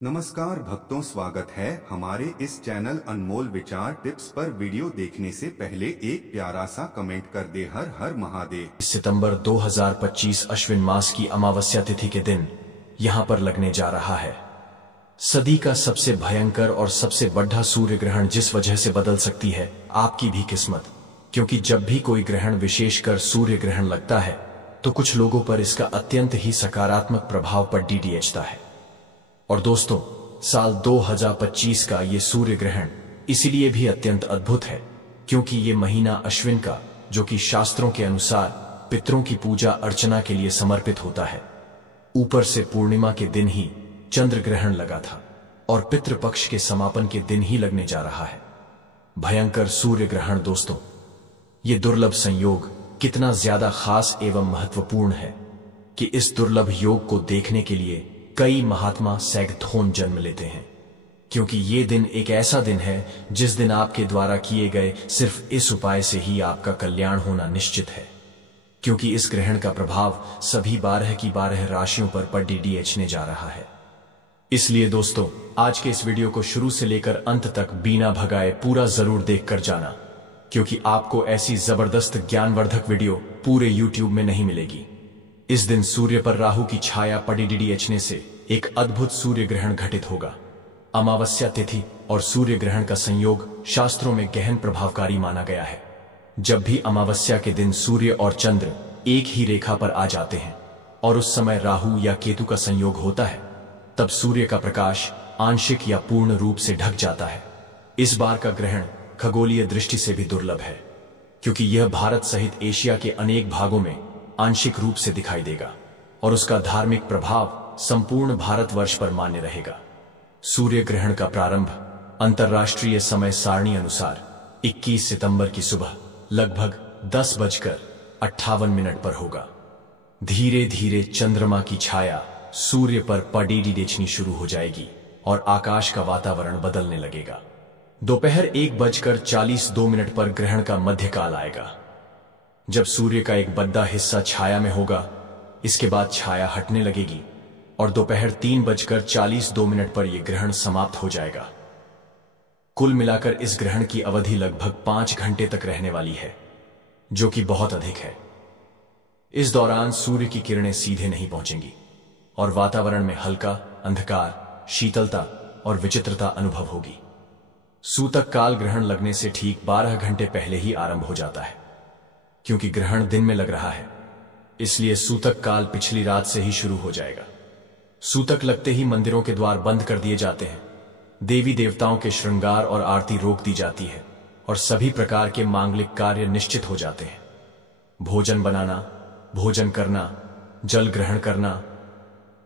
नमस्कार भक्तों, स्वागत है हमारे इस चैनल अनमोल विचार टिप्स पर। वीडियो देखने से पहले एक प्यारा सा कमेंट कर दे। हर हर महादेव। सितंबर 2025 अश्विन मास की अमावस्या तिथि के दिन यहां पर लगने जा रहा है सदी का सबसे भयंकर और सबसे बड़ा सूर्य ग्रहण, जिस वजह से बदल सकती है आपकी भी किस्मत। क्योंकि जब भी कोई ग्रहण, विशेषकर सूर्य ग्रहण लगता है तो कुछ लोगों पर इसका अत्यंत ही सकारात्मक प्रभाव पर डीडीएचता है। और दोस्तों, साल 2025 का ये सूर्य ग्रहण इसीलिए भी अत्यंत अद्भुत है क्योंकि ये महीना अश्विन का, जो कि शास्त्रों के अनुसार पितरों की पूजा अर्चना के लिए समर्पित होता है, ऊपर से पूर्णिमा के दिन ही चंद्र ग्रहण लगा था और पितृपक्ष के समापन के दिन ही लगने जा रहा है भयंकर सूर्य ग्रहण। दोस्तों, ये दुर्लभ संयोग कितना ज्यादा खास एवं महत्वपूर्ण है कि इस दुर्लभ योग को देखने के लिए कई महात्मा सैकड़ों जन्म लेते हैं। क्योंकि ये दिन एक ऐसा दिन है जिस दिन आपके द्वारा किए गए सिर्फ इस उपाय से ही आपका कल्याण होना निश्चित है। क्योंकि इस ग्रहण का प्रभाव सभी 12 की 12 राशियों पर डीडीएचने जा रहा है। इसलिए दोस्तों, आज के इस वीडियो को शुरू से लेकर अंत तक बिना भगाए पूरा जरूर देखकर जाना, क्योंकि आपको ऐसी जबरदस्त ज्ञानवर्धक वीडियो पूरे YouTube में नहीं मिलेगी। इस दिन सूर्य पर राहु की छाया पड़ी डीडीएचने से एक अद्भुत सूर्य ग्रहण घटित होगा। अमावस्या तिथि और सूर्य ग्रहण का संयोग शास्त्रों में गहन प्रभावकारी माना गया है। जब भी अमावस्या के दिन सूर्य और चंद्र एक ही रेखा पर आ जाते हैं और उस समय राहु या केतु का संयोग होता है, तब सूर्य का प्रकाश आंशिक या पूर्ण रूप से ढक जाता है। इस बार का ग्रहण खगोलीय दृष्टि से भी दुर्लभ है क्योंकि यह भारत सहित एशिया के अनेक भागों में आंशिक रूप से दिखाई देगा और उसका धार्मिक प्रभाव संपूर्ण भारतवर्ष पर मान्य रहेगा। सूर्य ग्रहण का प्रारंभ अंतर्राष्ट्रीय समय सारणी अनुसार 21 सितंबर की सुबह लगभग 10:58 पर होगा। धीरे धीरे चंद्रमा की छाया सूर्य पर पड़नी शुरू हो जाएगी और आकाश का वातावरण बदलने लगेगा। दोपहर 1:42 पर ग्रहण का मध्यकाल आएगा, जब सूर्य का एक बड़ा हिस्सा छाया में होगा। इसके बाद छाया हटने लगेगी और दोपहर 3:40 पर यह ग्रहण समाप्त हो जाएगा। कुल मिलाकर इस ग्रहण की अवधि लगभग 5 घंटे तक रहने वाली है, जो कि बहुत अधिक है। इस दौरान सूर्य की किरणें सीधे नहीं पहुंचेंगी और वातावरण में हल्का अंधकार, शीतलता और विचित्रता अनुभव होगी। सूतक काल ग्रहण लगने से ठीक 12 घंटे पहले ही आरंभ हो जाता है। क्योंकि ग्रहण दिन में लग रहा है, इसलिए सूतक काल पिछली रात से ही शुरू हो जाएगा। सूतक लगते ही मंदिरों के द्वार बंद कर दिए जाते हैं, देवी देवताओं के श्रृंगार और आरती रोक दी जाती है और सभी प्रकार के मांगलिक कार्य निश्चित हो जाते हैं। भोजन बनाना, भोजन करना, जल ग्रहण करना,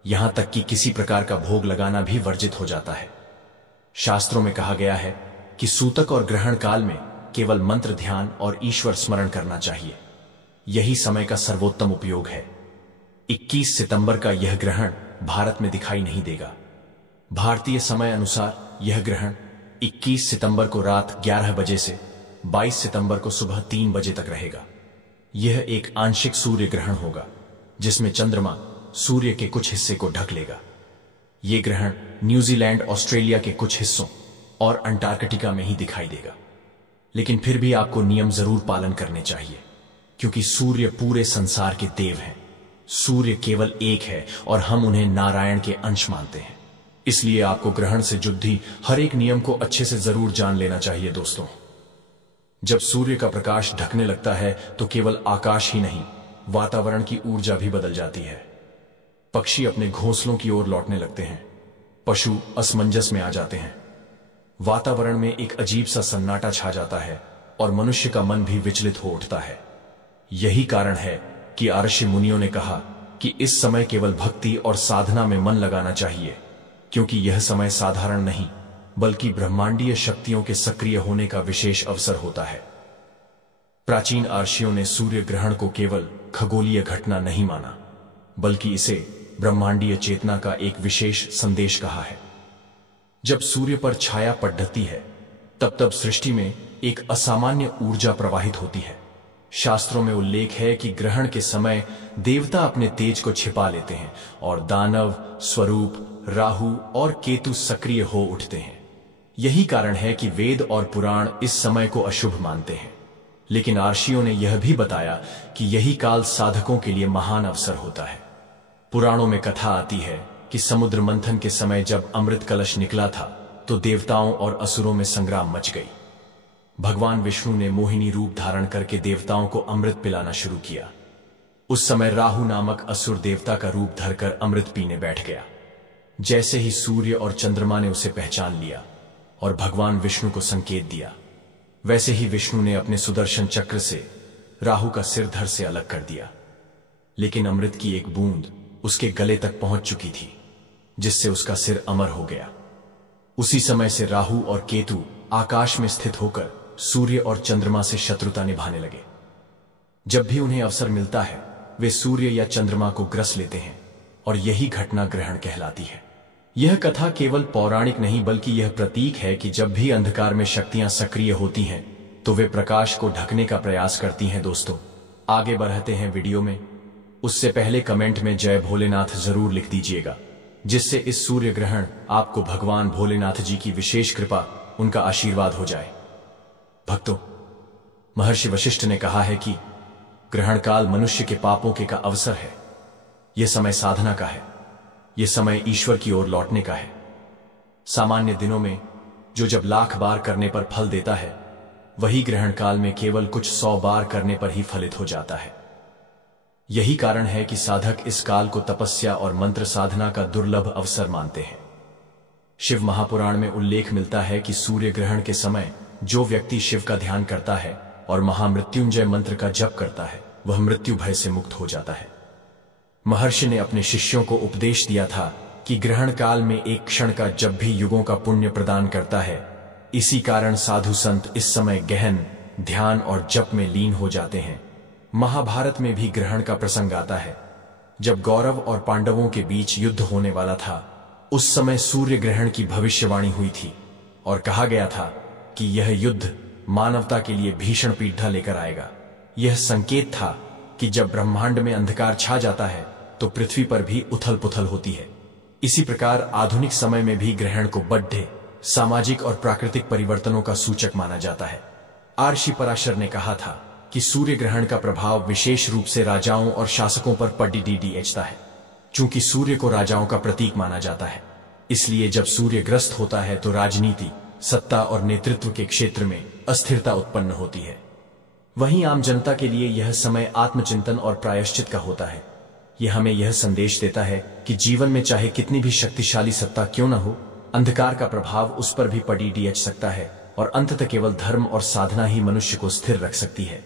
यहां तक कि किसी प्रकार का भोग लगाना भी वर्जित हो जाता है। शास्त्रों में कहा गया है कि सूतक और ग्रहण काल में केवल मंत्र ध्यान और ईश्वर स्मरण करना चाहिए। यही समय का सर्वोत्तम उपयोग है। 21 सितंबर का यह ग्रहण भारत में दिखाई नहीं देगा। भारतीय समय अनुसार यह ग्रहण 21 सितंबर को रात 11 बजे से 22 सितंबर को सुबह 3 बजे तक रहेगा। यह एक आंशिक सूर्य ग्रहण होगा जिसमें चंद्रमा सूर्य के कुछ हिस्से को ढक लेगा। यह ग्रहण न्यूजीलैंड, ऑस्ट्रेलिया के कुछ हिस्सों और अंटार्कटिका में ही दिखाई देगा। लेकिन फिर भी आपको नियम जरूर पालन करने चाहिए, क्योंकि सूर्य पूरे संसार के देव हैं। सूर्य केवल एक है और हम उन्हें नारायण के अंश मानते हैं। इसलिए आपको ग्रहण से जुड़ी हर एक नियम को अच्छे से जरूर जान लेना चाहिए। दोस्तों, जब सूर्य का प्रकाश ढकने लगता है तो केवल आकाश ही नहीं, वातावरण की ऊर्जा भी बदल जाती है। पक्षी अपने घोंसलों की ओर लौटने लगते हैं, पशु असमंजस में आ जाते हैं, वातावरण में एक अजीब सा सन्नाटा छा जाता है और मनुष्य का मन भी विचलित हो उठता है। यही कारण है कि ऋषि मुनियों ने कहा कि इस समय केवल भक्ति और साधना में मन लगाना चाहिए, क्योंकि यह समय साधारण नहीं बल्कि ब्रह्मांडीय शक्तियों के सक्रिय होने का विशेष अवसर होता है। प्राचीन ऋषियों ने सूर्य ग्रहण को केवल खगोलीय घटना नहीं माना, बल्कि इसे ब्रह्मांडीय चेतना का एक विशेष संदेश कहा है। जब सूर्य पर छाया पड़ती है तब सृष्टि में एक असामान्य ऊर्जा प्रवाहित होती है। शास्त्रों में उल्लेख है कि ग्रहण के समय देवता अपने तेज को छिपा लेते हैं और दानव, स्वरूप, राहु और केतु सक्रिय हो उठते हैं। यही कारण है कि वेद और पुराण इस समय को अशुभ मानते हैं, लेकिन आर्षियों ने यह भी बताया कि यही काल साधकों के लिए महान अवसर होता है। पुराणों में कथा आती है कि समुद्र मंथन के समय जब अमृत कलश निकला था तो देवताओं और असुरों में संग्राम मच गई। भगवान विष्णु ने मोहिनी रूप धारण करके देवताओं को अमृत पिलाना शुरू किया। उस समय राहु नामक असुर देवता का रूप धरकर अमृत पीने बैठ गया। जैसे ही सूर्य और चंद्रमा ने उसे पहचान लिया और भगवान विष्णु को संकेत दिया, वैसे ही विष्णु ने अपने सुदर्शन चक्र से राहु का सिर धड़ से अलग कर दिया। लेकिन अमृत की एक बूंद उसके गले तक पहुंच चुकी थी, जिससे उसका सिर अमर हो गया। उसी समय से राहु और केतु आकाश में स्थित होकर सूर्य और चंद्रमा से शत्रुता निभाने लगे। जब भी उन्हें अवसर मिलता है वे सूर्य या चंद्रमा को ग्रस लेते हैं और यही घटना ग्रहण कहलाती है। यह कथा केवल पौराणिक नहीं बल्कि यह प्रतीक है कि जब भी अंधकार में शक्तियां सक्रिय होती हैं तो वे प्रकाश को ढकने का प्रयास करती हैं। दोस्तों, आगे बढ़ते हैं वीडियो में। उससे पहले कमेंट में जय भोलेनाथ जरूर लिख दीजिएगा, जिससे इस सूर्य ग्रहण आपको भगवान भोलेनाथ जी की विशेष कृपा, उनका आशीर्वाद हो जाए। भक्तों, महर्षि वशिष्ठ ने कहा है कि ग्रहण काल मनुष्य के पापों के का अवसर है। यह समय साधना का है, यह समय ईश्वर की ओर लौटने का है। सामान्य दिनों में जो जब लाख बार करने पर फल देता है, वही ग्रहण काल में केवल कुछ 100 बार करने पर ही फलित हो जाता है। यही कारण है कि साधक इस काल को तपस्या और मंत्र साधना का दुर्लभ अवसर मानते हैं। शिव महापुराण में उल्लेख मिलता है कि सूर्य ग्रहण के समय जो व्यक्ति शिव का ध्यान करता है और महामृत्युंजय मंत्र का जप करता है, वह मृत्यु भय से मुक्त हो जाता है। महर्षि ने अपने शिष्यों को उपदेश दिया था कि ग्रहण काल में एक क्षण का जब भी युगों का पुण्य प्रदान करता है। इसी कारण साधु संत इस समय गहन ध्यान और जप में लीन हो जाते हैं। महाभारत में भी ग्रहण का प्रसंग आता है। जब कौरव और पांडवों के बीच युद्ध होने वाला था, उस समय सूर्य ग्रहण की भविष्यवाणी हुई थी और कहा गया था कि यह युद्ध मानवता के लिए भीषण पीड़ा लेकर आएगा। यह संकेत था कि जब ब्रह्मांड में अंधकार छा जाता है तो पृथ्वी पर भी उथल पुथल होती है। इसी प्रकार आधुनिक समय में भी ग्रहण को बड़े सामाजिक और प्राकृतिक परिवर्तनों का सूचक माना जाता है। आर्षि पराशर ने कहा था कि सूर्य ग्रहण का प्रभाव विशेष रूप से राजाओं और शासकों पर पड़ता है। चूंकि सूर्य को राजाओं का प्रतीक माना जाता है, इसलिए जब सूर्य ग्रस्त होता है तो राजनीति, सत्ता और नेतृत्व के क्षेत्र में अस्थिरता उत्पन्न होती है। वहीं आम जनता के लिए यह समय आत्मचिंतन और प्रायश्चित का होता है। यह हमें यह संदेश देता है कि जीवन में चाहे कितनी भी शक्तिशाली सत्ता क्यों न हो, अंधकार का प्रभाव उस पर भी पड़ सकता है और अंततः केवल धर्म और साधना ही मनुष्य को स्थिर रख सकती है।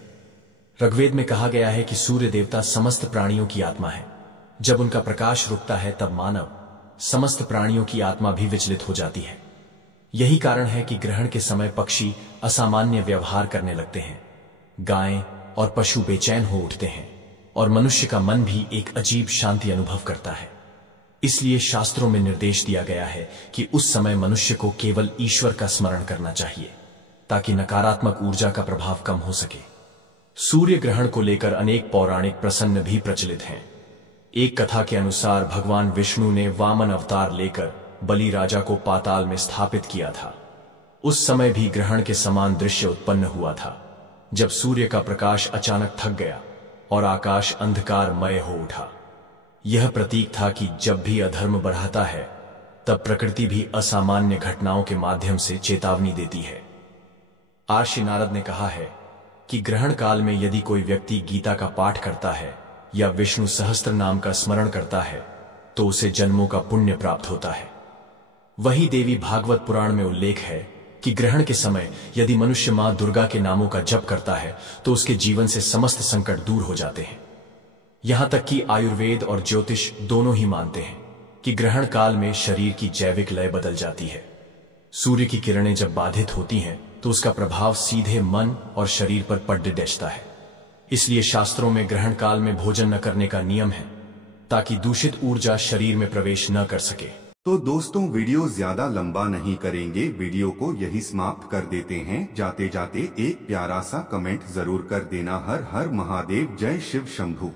ऋग्वेद में कहा गया है कि सूर्य देवता समस्त प्राणियों की आत्मा है। जब उनका प्रकाश रुकता है तब मानव समस्त प्राणियों की आत्मा भी विचलित हो जाती है। यही कारण है कि ग्रहण के समय पक्षी असामान्य व्यवहार करने लगते हैं, गायें और पशु बेचैन हो उठते हैं और मनुष्य का मन भी एक अजीब शांति अनुभव करता है। इसलिए शास्त्रों में निर्देश दिया गया है कि उस समय मनुष्य को केवल ईश्वर का स्मरण करना चाहिए, ताकि नकारात्मक ऊर्जा का प्रभाव कम हो सके। सूर्य ग्रहण को लेकर अनेक पौराणिक प्रसंग भी प्रचलित हैं। एक कथा के अनुसार भगवान विष्णु ने वामन अवतार लेकर बलि राजा को पाताल में स्थापित किया था। उस समय भी ग्रहण के समान दृश्य उत्पन्न हुआ था, जब सूर्य का प्रकाश अचानक थक गया और आकाश अंधकारमय हो उठा। यह प्रतीक था कि जब भी अधर्म बढ़ाता है, तब प्रकृति भी असामान्य घटनाओं के माध्यम से चेतावनी देती है। आर्षि नारद ने कहा है कि ग्रहण काल में यदि कोई व्यक्ति गीता का पाठ करता है या विष्णु सहस्त्र नाम का स्मरण करता है तो उसे जन्मों का पुण्य प्राप्त होता है। वही देवी भागवत पुराण में उल्लेख है कि ग्रहण के समय यदि मनुष्य मां दुर्गा के नामों का जप करता है तो उसके जीवन से समस्त संकट दूर हो जाते हैं। यहां तक कि आयुर्वेद और ज्योतिष दोनों ही मानते हैं कि ग्रहण काल में शरीर की जैविक लय बदल जाती है। सूर्य की किरणें जब बाधित होती हैं तो उसका प्रभाव सीधे मन और शरीर पर पड़ता है। इसलिए शास्त्रों में ग्रहण काल में भोजन न करने का नियम है, ताकि दूषित ऊर्जा शरीर में प्रवेश न कर सके। तो दोस्तों, वीडियो ज्यादा लंबा नहीं करेंगे, वीडियो को यही समाप्त कर देते हैं। जाते जाते एक प्यारा सा कमेंट जरूर कर देना। हर हर महादेव, जय शिव शंभू।